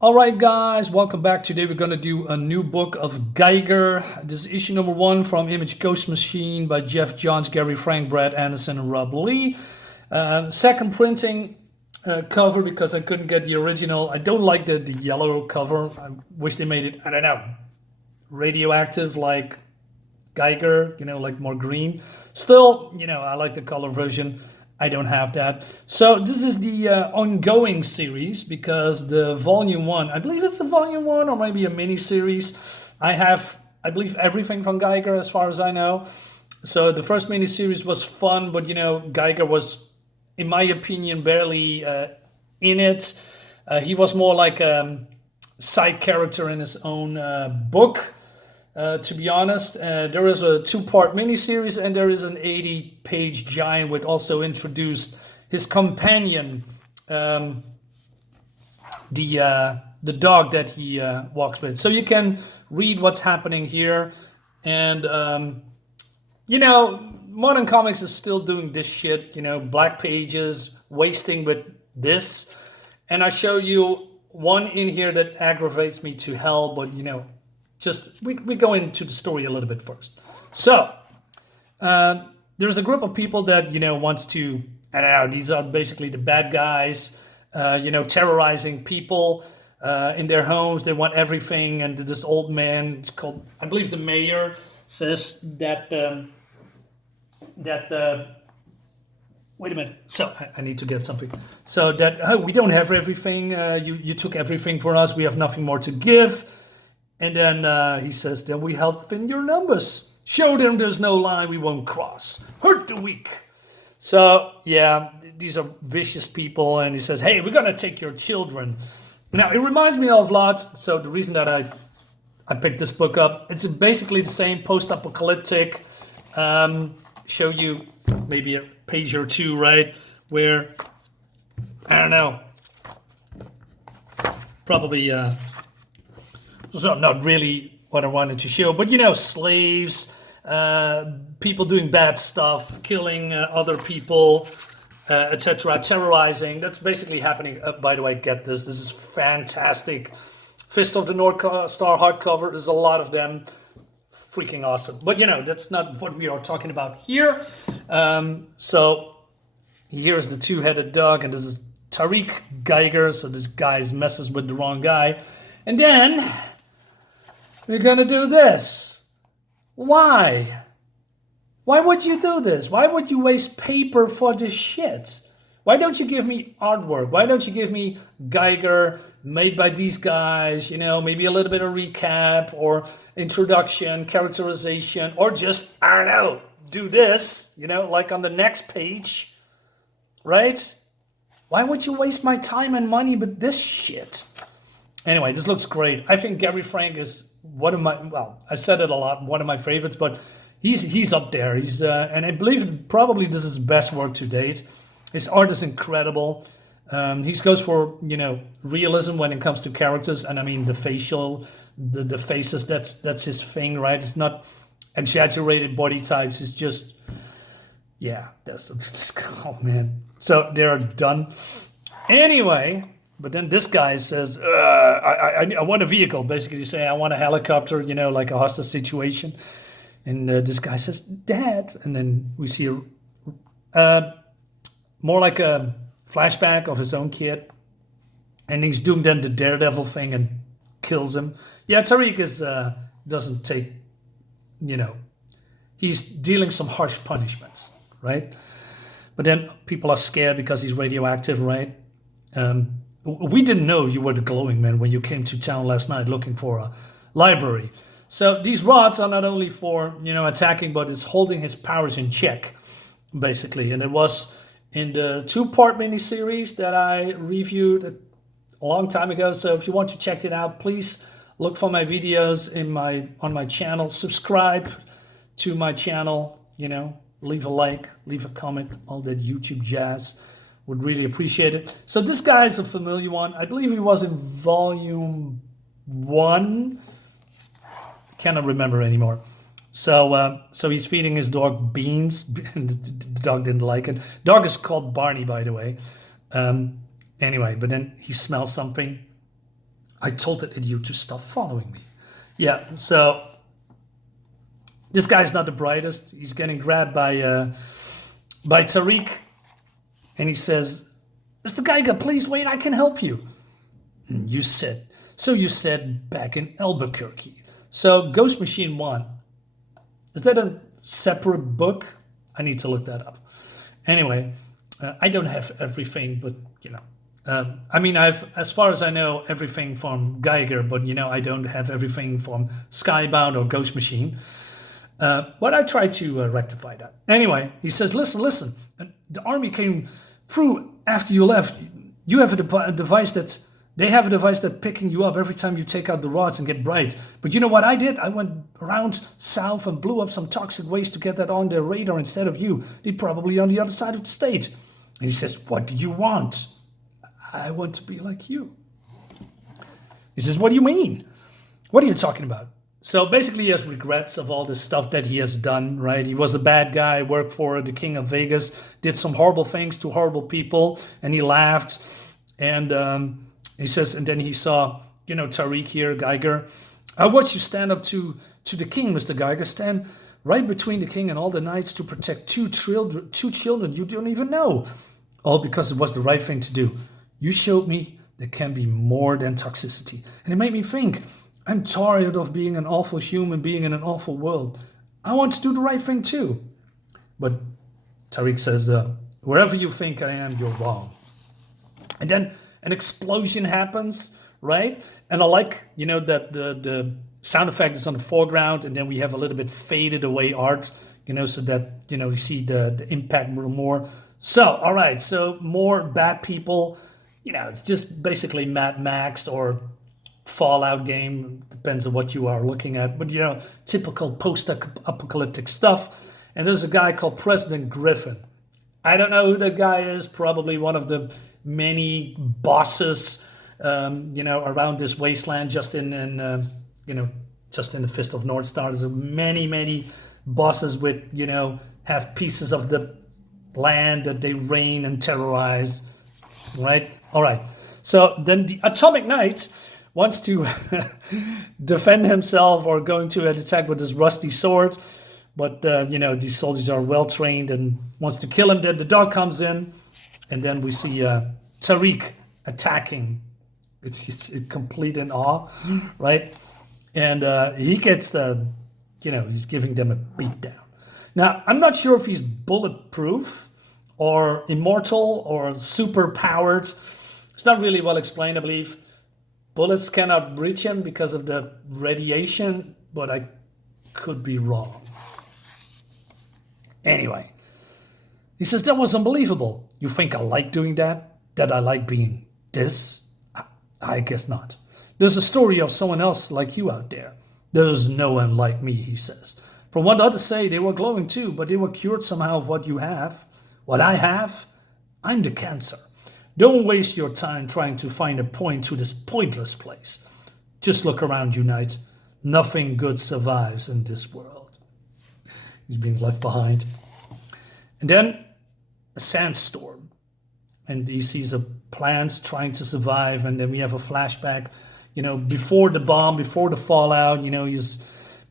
All right, guys, welcome back. Today we're going to do a new book of Geiger. This is issue number 1 from Image Ghost Machine by Geoff Johns, Gary Frank, Brad Anderson, and Rob Lee. Second printing cover because I couldn't get the original. I don't like the yellow cover. I wish they made it, I don't know, radioactive like Geiger, like more green. Still, I like the color version. I don't have that. So this is the ongoing series because the volume 1, I believe it's a volume 1 or maybe a mini series. I have, I believe, everything from Geiger as far as I know. So the first mini series was fun, but Geiger was, in my opinion, barely in it. He was more like a side character in his own book. To be honest, there is a 2-part miniseries and there is an 80-page giant which also introduced his companion, the dog that he walks with. So you can read what's happening here, and modern comics is still doing this shit. Black pages, wasting with this, and I show you one in here that aggravates me to hell, but just we go into the story a little bit first. So there's a group of people that wants to, I don't know, these are basically the bad guys, terrorizing people in their homes. They want everything, and this old man, it's called, I believe the mayor, says that wait a minute. So I need to get something. So that we don't have everything. You took everything for us. We have nothing more to give. And then he says, then we help thin your numbers. Show them there's no line we won't cross. Hurt the weak. So, yeah, these are vicious people. And he says, hey, we're going to take your children. Now, it reminds me of a lot. So the reason that I picked this book up, it's basically the same post-apocalyptic. Show you maybe a page or two, right? Where, I don't know, probably... So not really what I wanted to show, but slaves, people doing bad stuff, killing other people, etc., terrorizing. That's basically happening. By the way, get this. This is fantastic. Fist of the North Star hardcover. There's a lot of them. Freaking awesome. But that's not what we are talking about here. So here's the two-headed dog, and this is Tariq Geiger. So this guy messes with the wrong guy. And then... we're gonna do this. Why? Why would you do this? Why would you waste paper for this shit? Why don't you give me artwork? Why don't you give me Geiger made by these guys? Maybe a little bit of recap or introduction, characterization, or just, I don't know, do this, like on the next page, right? Why would you waste my time and money with this shit? Anyway, this looks great. I think Gary Frank is one of my, well, I said it a lot, one of my favorites, but he's up there. He's and I believe probably this is his best work to date. His art is incredible. He goes for realism when it comes to characters, and I mean the the faces. That's his thing, right? It's not exaggerated body types. It's just oh man. So they're done. Anyway. But then this guy says, I want a vehicle. Basically, say I want a helicopter, like a hostage situation. And this guy says, Dad. And then we see more like a flashback of his own kid. And he's doing then the daredevil thing and kills him. Yeah, Tariq doesn't take, he's dealing some harsh punishments, right? But then people are scared because he's radioactive, right? We didn't know you were the glowing man when you came to town last night looking for a library. So these rods are not only for, attacking, but it's holding his powers in check, basically. And it was in the 2-part miniseries that I reviewed a long time ago. So if you want to check it out, please look for my videos on my channel. Subscribe to my channel, leave a like, leave a comment, all that YouTube jazz. Would really appreciate it. So this guy is a familiar one. I believe he was in volume 1. Cannot remember anymore. So he's feeding his dog beans. The dog didn't like it. Dog is called Barney, by the way. Anyway, but then he smells something. I told that idiot to stop following me. Yeah, so this guy's not the brightest. He's getting grabbed by Tariq, and he says, Mr. Geiger, please wait, I can help you. You said back in Albuquerque. So Ghost Machine 1, is that a separate book? I need to look that up. Anyway, I don't have everything, but I mean, I've, as far as I know, everything from Geiger, but I don't have everything from Skybound or Ghost Machine. But I try to rectify that. Anyway, he says, listen, the army came through after you left. You have a device they have a device that's picking you up every time you take out the rods and get bright. But you know what I did? I went around south and blew up some toxic waste to get that on their radar instead of you. They're probably on the other side of the state. And he says, what do you want? I want to be like you. He says, what do you mean? What are you talking about? So basically he has regrets of all the stuff that he has done, right? He was a bad guy, worked for the king of Vegas, did some horrible things to horrible people, and he laughed. And he says, and then he saw, Tariq here, Geiger. I watched you stand up to the king, Mr. Geiger, stand right between the king and all the knights to protect two children you don't even know. All because it was the right thing to do. You showed me there can be more than toxicity. And it made me think, I'm tired of being an awful human being in an awful world. I want to do the right thing too. But Tariq says, wherever you think I am, you're wrong. And then an explosion happens, right? And I like, that the sound effect is on the foreground, and then we have a little bit faded away art, so that, we see the impact more. So, all right, so more bad people. It's just basically Mad Max or Fallout game, depends on what you are looking at. But, typical post-apocalyptic stuff. And there's a guy called President Griffin. I don't know who that guy is, probably one of the many bosses, around this wasteland, just in the Fist of North Star. There's many bosses with, have pieces of the land that they reign and terrorize, right? All right. So then the Atomic Knight wants to defend himself or going to attack with his rusty sword. But, these soldiers are well trained and wants to kill him. Then the dog comes in, and then we see Tariq attacking. It's complete in awe, right? And he gets he's giving them a beatdown. Now, I'm not sure if he's bulletproof or immortal or super powered. It's not really well explained, I believe. Bullets cannot reach him because of the radiation, but I could be wrong. Anyway, he says, that was unbelievable. You think I like doing that? That I like being this? I guess not. There's a story of someone else like you out there. There's no one like me, he says. From what others say, they were glowing too, but they were cured somehow of what you have. What I have? I'm the cancer. Don't waste your time trying to find a point to this pointless place. Just look around you, Knight. Nothing good survives in this world. He's being left behind. And then a sandstorm. And he sees a plant trying to survive. And then we have a flashback, before the bomb, before the fallout. He's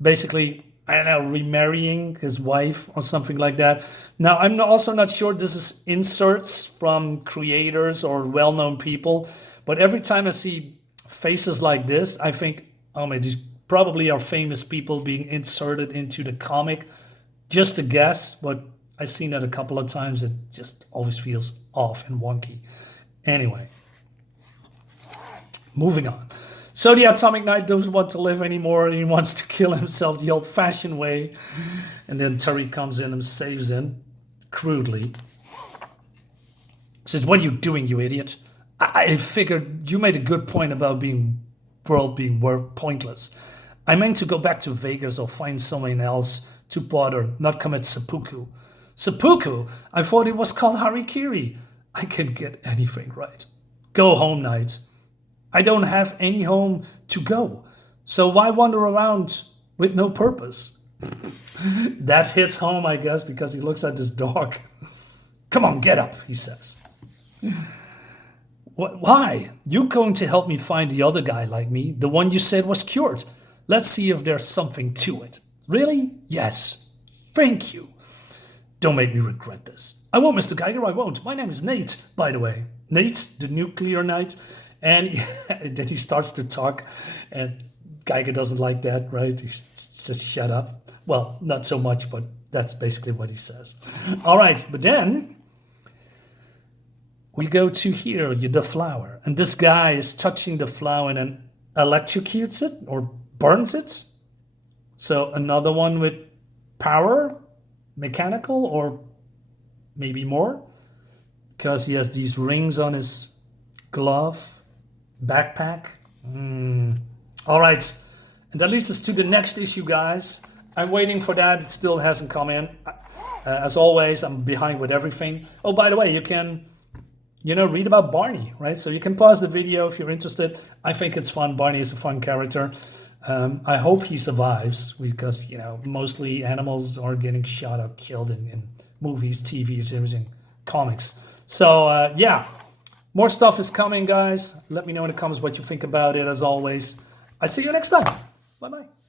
basically, remarrying his wife or something like that. Now, I'm also not sure this is inserts from creators or well-known people. But every time I see faces like this, I think, oh man, these probably are famous people being inserted into the comic. Just a guess, but I've seen that a couple of times. It just always feels off and wonky. Anyway, moving on. So the Atomic Knight doesn't want to live anymore. He wants to kill himself the old-fashioned way. And then Tariq comes in and saves him, crudely. Says, what are you doing, you idiot? I figured you made a good point about world being pointless. I meant to go back to Vegas or find someone else to bother, not commit seppuku. Seppuku? I thought it was called harikiri. I can get anything right. Go home, Knight. I don't have any home to go. So why wander around with no purpose? That hits home, I guess, because he looks at this dog. Come on, get up, he says. Why? You're going to help me find the other guy like me, the one you said was cured. Let's see if there's something to it. Really? Yes. Thank you. Don't make me regret this. I won't, Mr. Geiger, I won't. My name is Nate, by the way. Nate, the nuclear knight. And then he starts to talk, and Geiger doesn't like that, right? He says, shut up. Well, not so much, but that's basically what he says. All right, but then we go to here, the flower. And this guy is touching the flower and then electrocutes it or burns it. So another one with power, mechanical, or maybe more. Because he has these rings on his glove, backpack. All right, and that leads us to the next issue, guys. I'm waiting for that. It still hasn't come in. As always, I'm behind with everything. Oh, by the way, you can, read about Barney, right? So you can pause the video if you're interested. I think it's fun. Barney is a fun character. I hope he survives because, mostly animals are getting shot or killed in movies, TV, everything, comics. So, yeah, more stuff is coming, guys. Let me know in the comments what you think about it, as always. I see you next time. Bye-bye.